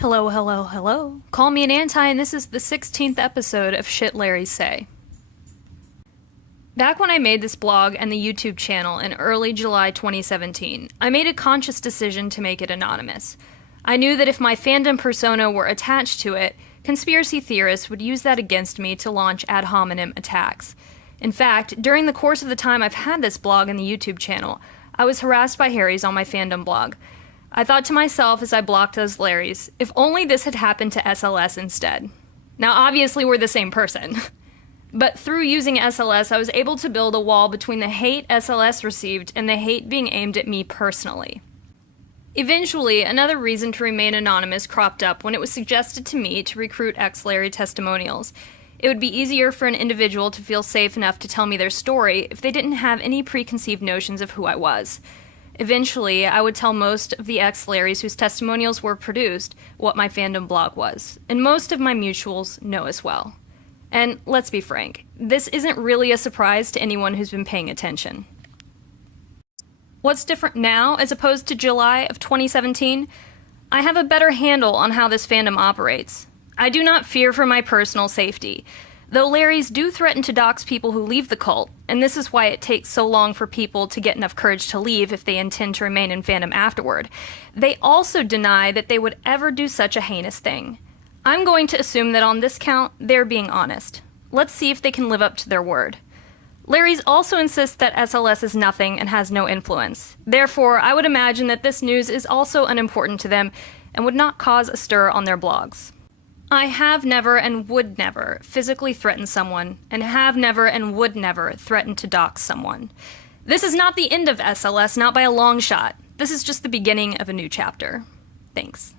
Hello, hello, hello. Call me an anti, and this is the 16th episode of Shit Larrys Say. Back when I made this blog and the YouTube channel in early July 2017, I made a conscious decision to make it anonymous. I knew that if my fandom persona were attached to it, conspiracy theorists would use that against me to launch ad hominem attacks. In fact, during the course of the time I've had this blog and the YouTube channel, I was harassed by Harrys on my fandom blog. I thought to myself as I blocked those Larrys, if only this had happened to SLS instead. Now obviously we're the same person. But through using SLS, I was able to build a wall between the hate SLS received and the hate being aimed at me personally. Eventually, another reason to remain anonymous cropped up when it was suggested to me to recruit ex-Larry testimonials. It would be easier for an individual to feel safe enough to tell me their story if they didn't have any preconceived notions of who I was. Eventually, I would tell most of the ex-Larrys whose testimonials were produced what my fandom blog was, and most of my mutuals know as well. And let's be frank, this isn't really a surprise to anyone who's been paying attention. What's different now as opposed to July of 2017? I have a better handle on how this fandom operates. I do not fear for my personal safety, though Larrys do threaten to dox people who leave the cult, and this is why it takes so long for people to get enough courage to leave if they intend to remain in fandom afterward. They also deny that they would ever do such a heinous thing. I'm going to assume that on this count, they're being honest. Let's see if they can live up to their word. Larrys also insist that SLS is nothing and has no influence. Therefore, I would imagine that this news is also unimportant to them and would not cause a stir on their blogs. I have never and would never physically threaten someone, and have never and would never threaten to dox someone. This is not the end of SLS, not by a long shot. This is just the beginning of a new chapter. Thanks.